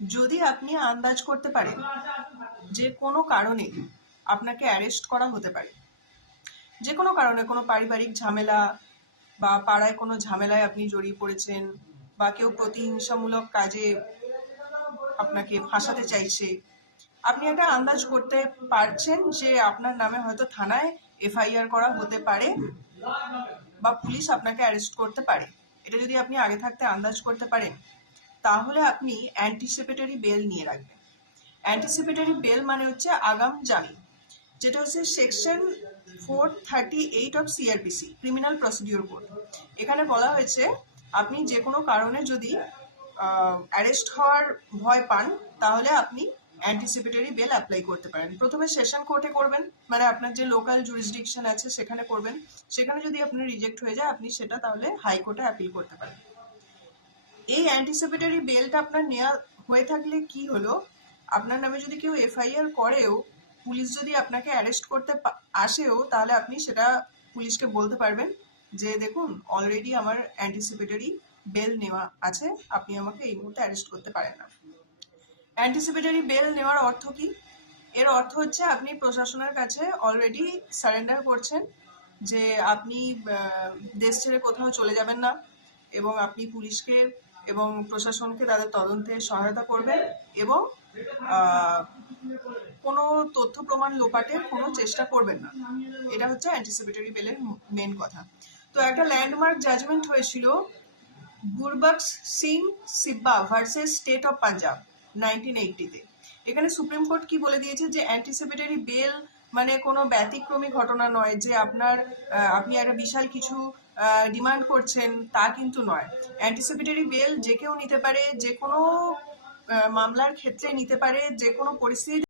যদি আপনি আন্দাজ করতে পারেন যে কোনো কারণে আপনাকে অ্যারেস্ট করা হতে পারে, যে কোনো কারণে, কোনো পারিবারিক ঝামেলা বা পাড়ায় কোনো ঝামেলায় আপনি জড়িয়ে পড়েছেন, বা কেউ প্রতিহিংসামূলক কাজে আপনাকে ফাঁসাতে চাইছে, আপনি একটা আন্দাজ করতে পারছেন যে আপনার নামে হয়তো থানায় এফআইআর করা হতে পারে বা পুলিশ আপনাকে অ্যারেস্ট করতে পারে। এটা যদি আপনি আগে থাকতে আন্দাজ করতে পারেন, তাহলে আপনি অ্যান্টিসিপেটরি বেল নিয়ে রাখবেন। অ্যান্টিসিপেটরি বেল মানে হচ্ছে আগাম জামিন, যেটা হচ্ছে section 438 of CrPC, criminal procedure code. এখানে বলা হয়েছে আপনি যে কোনো কারণে যদি অ্যারেস্ট হওয়ার ভয় পান, তাহলে আপনি অ্যান্টিসিপেটরি বেল অ্যাপ্লাই করতে পারেন। প্রথমে সেশন কোর্টে করবেন, মানে আপনার যে লোকাল জুরিসডিকশন আছে সেখানে করবেন। সেখানে যদি আপনার রিজেক্ট হয়ে যায়, আপনি সেটা তাহলে হাইকোর্টে অ্যাপিল করতে পারেন। এই অ্যান্টিসিপেটরি বেলটা আপনার নেওয়া হয়ে থাকলে কি হলো, আপনার নামে যদি কেউ এফআইআর করেও, পুলিশ যদি আপনাকে অ্যারেস্ট করতে আসেও, তাহলে আপনি সেটা পুলিশকে বলতে পারবেন যে দেখুন, অলরেডি আমার অ্যান্টিসিপেটরি বেল নেওয়া আছে, আপনি আমাকে এই মুহূর্তে অ্যারেস্ট করতে পারেন না। অ্যান্টিসিপেটরি বেল নেওয়ার অর্থ কি? এর অর্থ হচ্ছে আপনি প্রশাসনের কাছে অলরেডি সারেন্ডার করছেন যে আপনি দেশ ছেড়ে কোথাও চলে যাবেন না, এবং আপনি পুলিশকে এবং প্রশাসনকে তাদের তদন্তে সহায়তা করবেন, এবং কোনো তথ্য প্রমাণ লোপাটের কোনো চেষ্টা করবেন না। এটা হচ্ছে অ্যান্টিসিপেটরি বেলের মেন কথা। তো একটা ল্যান্ডমার্ক জাজমেন্ট হয়েছিল Gurbaksh Singh Sibbia versus state of Punjab 1980-তে। এখানে সুপ্রিম কোর্ট কি বলে দিয়েছে যে অ্যান্টিসিপেটরি বেল মানে কোনো ব্যতিক্রমী ঘটনা নয়, যে আপনি একটা বিশাল কিছু ডিমান্ড করছেন, তা কিন্তু নয়। অ্যান্টিসিপেটরি বেল যে কেউ নিতে পারে, যে কোনো মামলার ক্ষেত্রে নিতে পারে, যে কোনো পরিস্থিতি